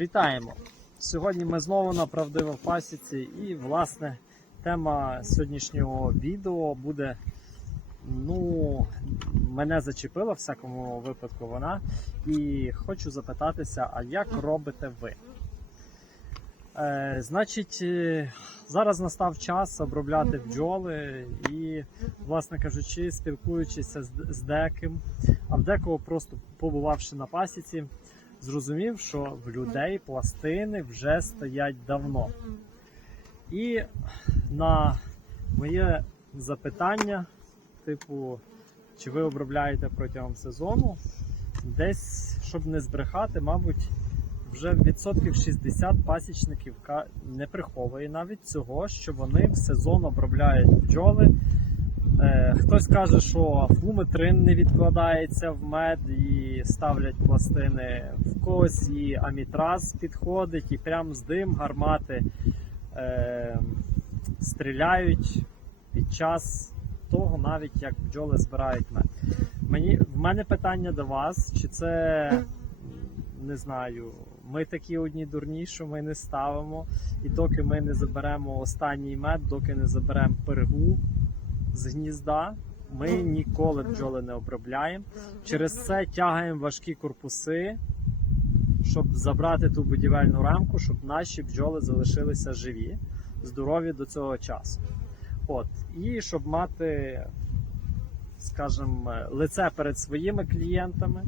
Вітаємо! Сьогодні ми знову на правдиво пасіці, і власне тема сьогоднішнього відео буде. Ну, мене зачепила в всякому випадку вона. І хочу запитатися, а як робите ви? Е, значить, е, зараз настав час обробляти бджоли і, власне кажучи, спілкуючися з, з деким, а в декого просто побувавши на пасіці, зрозумів, що в людей пластини вже стоять давно. І на моє запитання, типу, чи ви обробляєте протягом сезону, десь, щоб не збрехати, мабуть, вже відсотків 60 пасічників не приховує навіть цього, що вони в сезон обробляють бджоли. Е, Хтось каже, що флуметрин не відкладається в мед і ставлять пластини. В когось і амітраз підходить, і прям з дим гармати е, стріляють під час того, навіть як бджоли збирають мед. Мені, в мене питання до вас, чи це не знаю. Ми такі одні дурні, що ми не ставимо. І доки ми не заберемо останній мед, доки не заберемо пергу з гнізда, ми ніколи бджоли не обробляємо. Через це тягаємо важкі корпуси, щоб забрати ту будівельну рамку, щоб наші бджоли залишилися живі, здорові до цього часу. От. І щоб мати, скажімо, лице перед своїми клієнтами.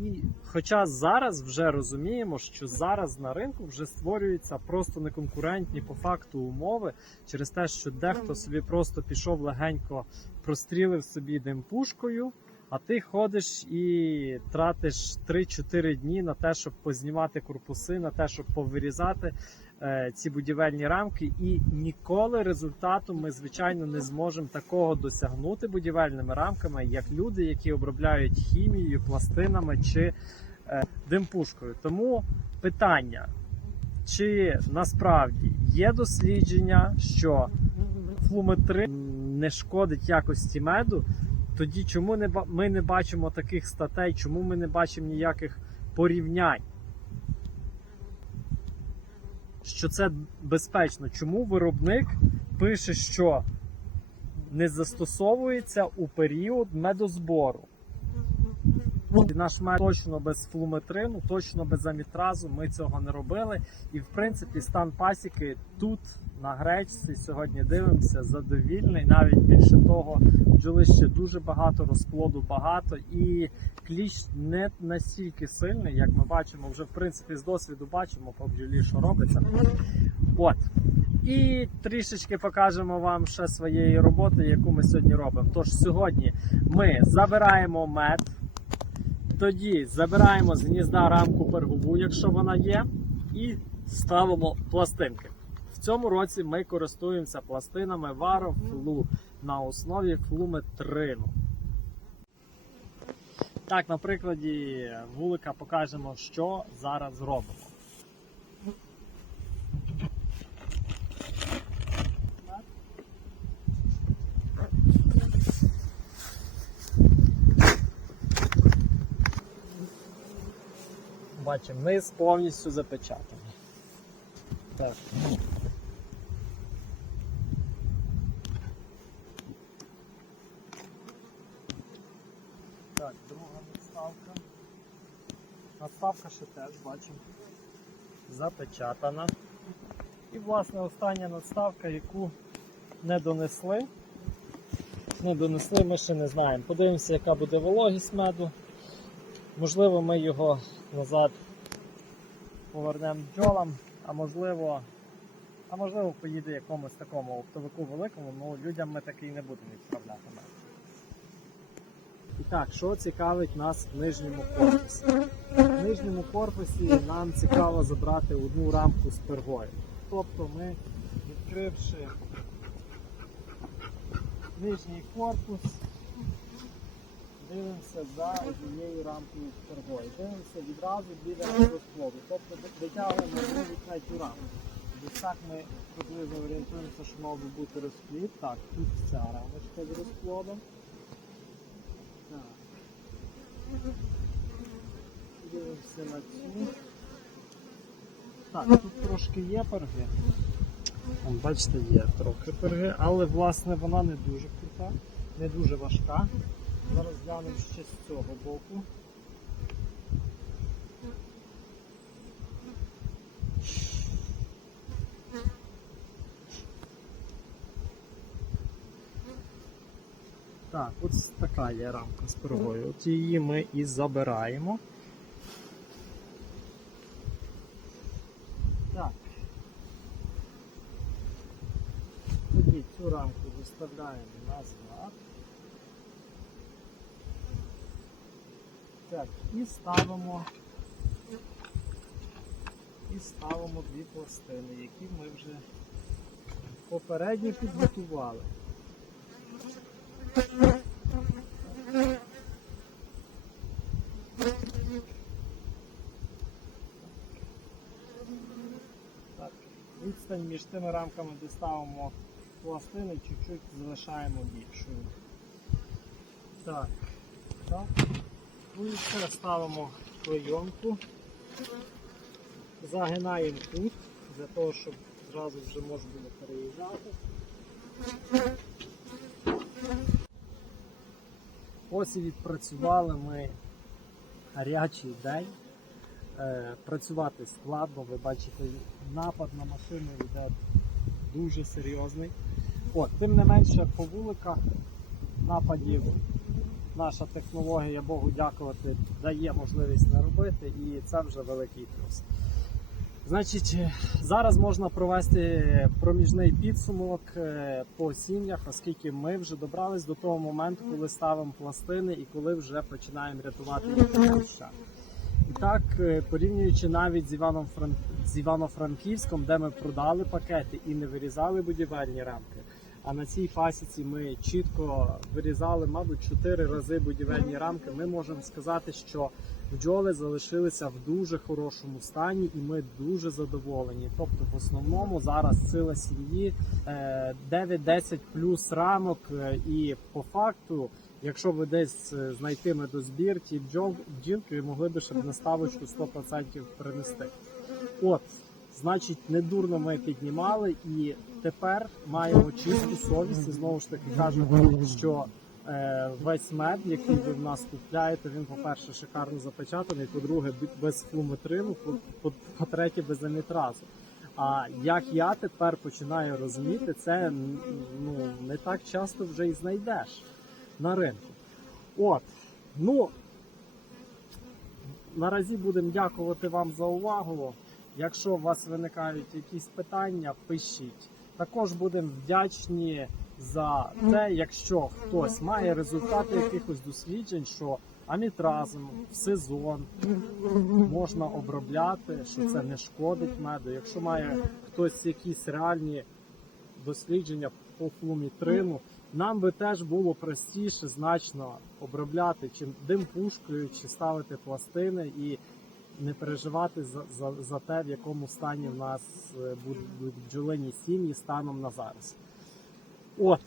І хоча зараз вже розуміємо, що зараз на ринку вже створюються просто неконкурентні по факту умови через те, що дехто собі просто пішов легенько, прострілив собі дим пушкою, а ти ходиш і тратиш 3-4 дні на те, щоб познімати корпуси, на те, щоб повирізати е, ці будівельні рамки. І ніколи результату ми, звичайно, не зможемо такого досягнути будівельними рамками, як люди, які обробляють хімією, пластинами чи е, димпушкою. Тому питання. Чи насправді є дослідження, що флуметрин не шкодить якості меду, тоді чому не ми не бачимо таких статей, чому ми не бачимо ніяких порівнянь? Що це безпечно? Чому виробник пише, що не застосовується у період медозбору? Наш мед точно без флуметрину, точно без амітразу. Ми цього не робили. І в принципі стан пасіки тут на гречці сьогодні дивимося задовільний. Навіть більше того, бджоли ще дуже багато, розплоду багато, і кліщ не настільки сильний, як ми бачимо. Вже в принципі з досвіду бачимо по бджолі, що робиться. От. І трішечки покажемо вам ще своєї роботи, яку ми сьогодні робимо. Тож сьогодні ми забираємо мед. Тоді забираємо з гнізда рамку пергову, якщо вона є, і ставимо пластинки. В цьому році ми користуємося пластинами Варофлу на основі флуметрину. Так, на прикладі вулика покажемо, що зараз робимо. Бачимо, низ повністю запечатаний. Так. Так, друга надставка. Надставка ще теж бачимо. Запечатана. І власне остання надставка, яку не донесли. Не донесли, ми ще не знаємо. Подивимося, яка буде вологість меду. Можливо, ми його назад повернемо бджолам, а можливо, а можливо поїде якомусь такому оптовику великому, ну людям ми такий не будемо відправляти. І так, що цікавить нас в нижньому корпусі? В нижньому корпусі нам цікаво забрати одну рамку з пергою. Тобто ми, відкривши нижній корпус, дивимося за однією рамкою з. Дивимося відразу біля розплоду. Тобто витягуємо другу третю рамку. Десь так ми приблизно орієнтуємося, що мав би бути розплід. Так, тут ця рамочка з розплодом. Так. Дивимося на цю. Так, тут трошки є перги. Вон, бачите, є трохи перги, але власне вона не дуже крута, не дуже важка. Зараз глянемо ще з цього боку. Так, ось така є рамка з пергою. От її ми і забираємо. Так. Тоді цю рамку доставляємо назад. Так, і ставимо і ставимо дві пластини, які ми вже попередньо підготували. Так, відстань між тими рамками, де ставимо пластини, чуть-чуть залишаємо більшою. Так, так. Ще ставимо клейонку. Загинаємо тут, для того, щоб зразу вже можна було переїжджати. Ось і відпрацювали ми гарячий день. Е, працювати складно, ви бачите, напад на машину йде дуже серйозний. От, тим не менше, по вуликах нападів наша технологія, Богу дякувати, дає можливість не робити, і це вже великий плюс. Значить, зараз можна провести проміжний підсумок е, по сім'ях, оскільки ми вже добрались до того моменту, коли ставимо пластини і коли вже починаємо рятувати їх. І так, е, порівнюючи навіть з Іваном з Івано-Франківськом, де ми продали пакети і не вирізали будівельні рамки. А на цій фасіці ми чітко вирізали, мабуть, чотири рази будівельні рамки. Ми можемо сказати, що бджоли залишилися в дуже хорошому стані, і ми дуже задоволені. Тобто, в основному зараз сила сім'ї е, 9-10 плюс рамок, е, і по факту. Якщо ви десь е, знайти медозбір, ті бджол, могли би ще б наставочку 100% принести. От, значить, недурно ми піднімали і тепер маємо чисту совість. І знову ж таки кажемо, що е, весь мед, який ви в нас купляєте, він, по-перше, шикарно запечатаний, по-друге, без флуметрину, по- по- по-третє, без амітразу. А як я тепер починаю розуміти, це ну, не так часто вже і знайдеш на ринку. От, ну наразі будемо дякувати вам за увагу. Якщо у вас виникають якісь питання, пишіть. Також будемо вдячні за те, якщо хтось має результати якихось досліджень, що амітразом в сезон можна обробляти, що це не шкодить меду. Якщо має хтось якісь реальні дослідження по флумітрину, нам би теж було простіше значно обробляти чим димпушкою, чи ставити пластини і не переживати за, за, за те, в якому стані в нас е, будуть бджолині сім'ї станом на зараз. От.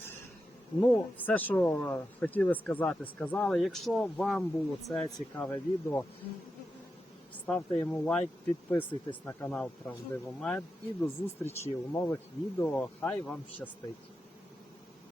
Ну, все, що е, хотіли сказати, сказали. Якщо вам було це цікаве відео, ставте йому лайк, підписуйтесь на канал Правдиво Мед і до зустрічі у нових відео. Хай вам щастить!